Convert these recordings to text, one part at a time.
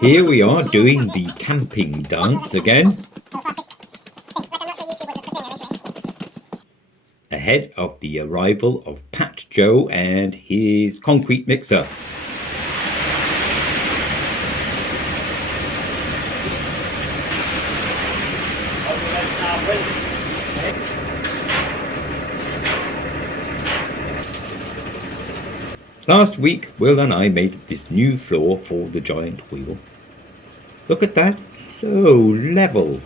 Here we are doing the camping dance again, ahead of the arrival of Pat Joe and his concrete mixer. Last week, Will and I made this new floor for the giant wheel. Look at that, so level.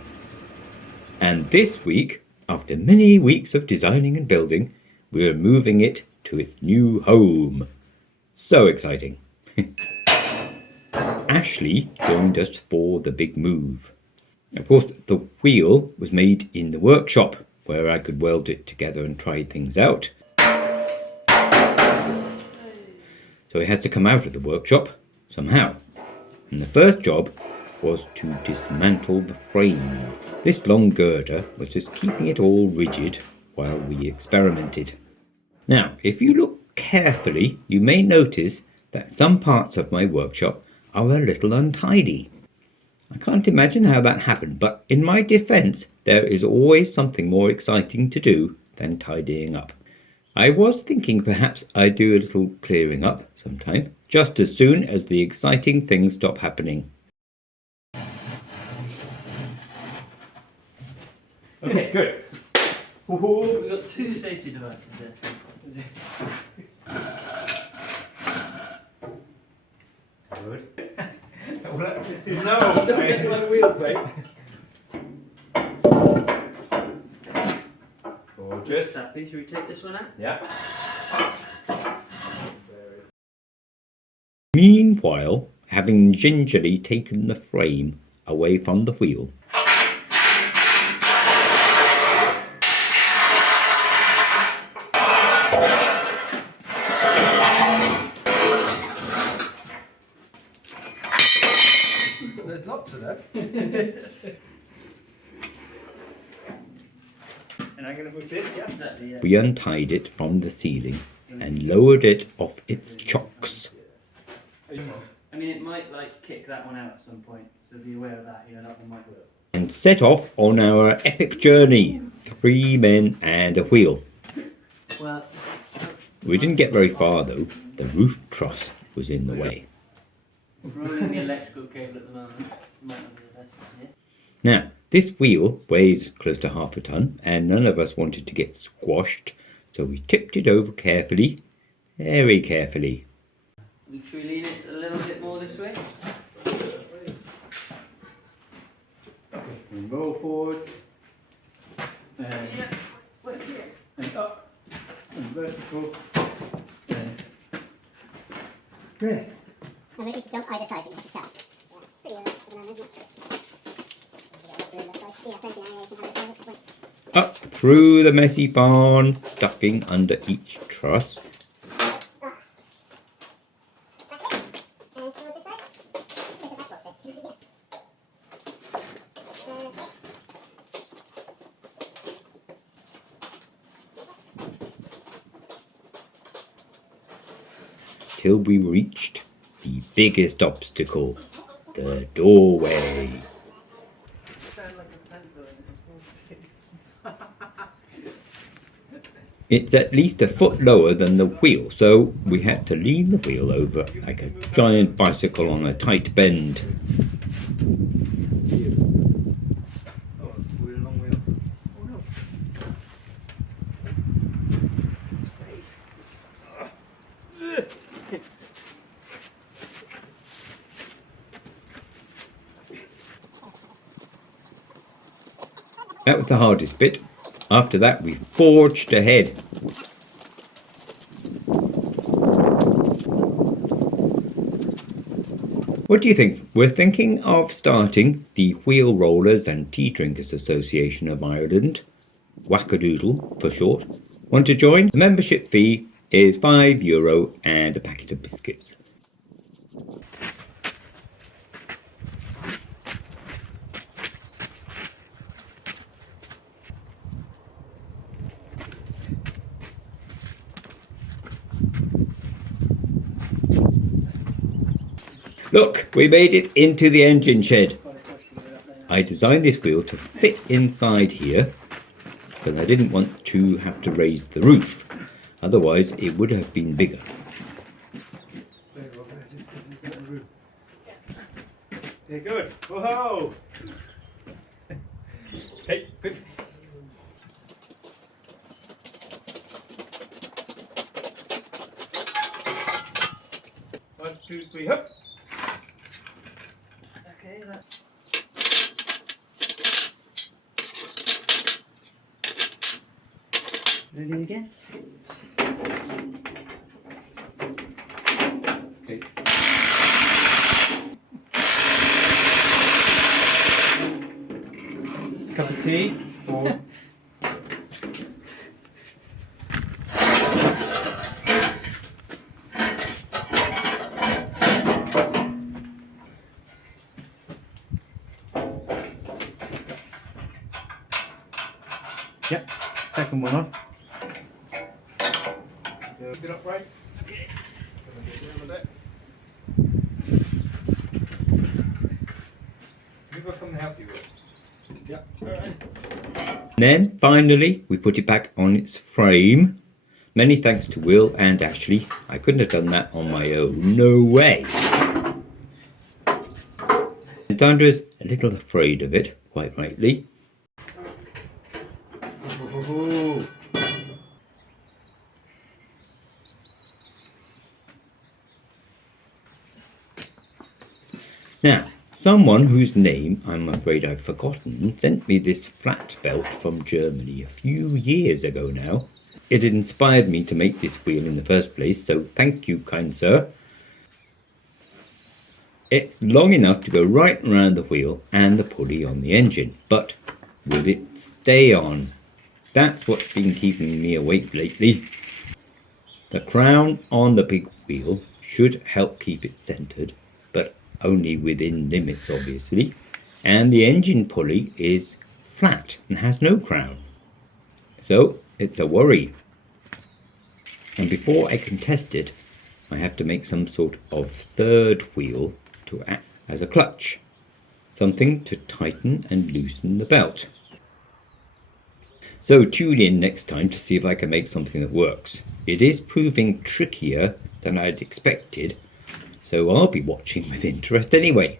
And this week, after many weeks of designing and building, we're moving it to its new home. So exciting. Ashley joined us for the big move. Of course, the wheel was made in the workshop, where I could weld it together and try things out. So it has to come out of the workshop somehow. And the first job was to dismantle the frame. This long girder was just keeping it all rigid while we experimented. Now, if you look carefully, you may notice that some parts of my workshop are a little untidy. I can't imagine how that happened, but in my defense, there is always something more exciting to do than tidying up. I was thinking perhaps I'd do a little clearing up sometime, just as soon as the exciting things stop happening. Okay, good. We've got 2 safety devices there. Good. No, my wheel plate. Gorgeous. Happy? Should we take this one out? Yeah. Meanwhile, having gingerly taken the frame away from the wheel, there's lots of them. And I'm going to put it, yeah. Exactly, yeah. we untied it from the ceiling and lowered it off its chocks. I mean, it might like kick that one out at some point, so be aware of that. That one might work. And set off on our epic journey. 3 men and a wheel. Well, We didn't get very far though. The roof truss was in the way. rolling the electrical cable at the moment. Might not be the best, yeah. Now, this wheel weighs close to half a ton, and none of us wanted to get squashed, so we tipped it over carefully, very carefully. Should we lean it a little bit more this way? And roll forward, And up. and vertical, and press. And we need to jump either side, but you have to shout. Yeah, it's pretty early for them, isn't it? Up through the messy barn, ducking under each truss. Till we reached the biggest obstacle, the doorway. It's at least a foot lower than the wheel, so we had to lean the wheel over like a giant bicycle on a tight bend. That was the hardest bit. After that, we forged ahead. What do you think? We're thinking of starting the Wheel Rollers and Tea Drinkers Association of Ireland, Wackadoodle for short. Want to join? The membership fee is €5 and a packet of biscuits. Look, we made it into the engine shed. I designed this wheel to fit inside here because I didn't want to have to raise the roof. Otherwise, it would have been bigger. Yeah, good. Whoa! Hey, quick. One, two, three, hop. Okay, that's. Ready again? Okay. Cup of tea or Yep, second one on. Get up right. Okay. Maybe I'll come and help you with it. Yeah. Alright. Then, finally, we put it back on its frame. Many thanks to Will and Ashley. I couldn't have done that on my own. No way. And Sandra's a little afraid of it, quite rightly. Ooh. Now, someone whose name I'm afraid I've forgotten sent me this flat belt from Germany a few years ago now. It inspired me to make this wheel in the first place, so thank you, kind sir. It's long enough to go right around the wheel and the pulley on the engine, but will it stay on? That's what's been keeping me awake lately. The crown on the big wheel should help keep it centered, but only within limits, obviously. And the engine pulley is flat and has no crown. So it's a worry. And before I can test it, I have to make some sort of third wheel to act as a clutch. Something to tighten and loosen the belt. So tune in next time to see if I can make something that works. It is proving trickier than I'd expected, so I'll be watching with interest anyway.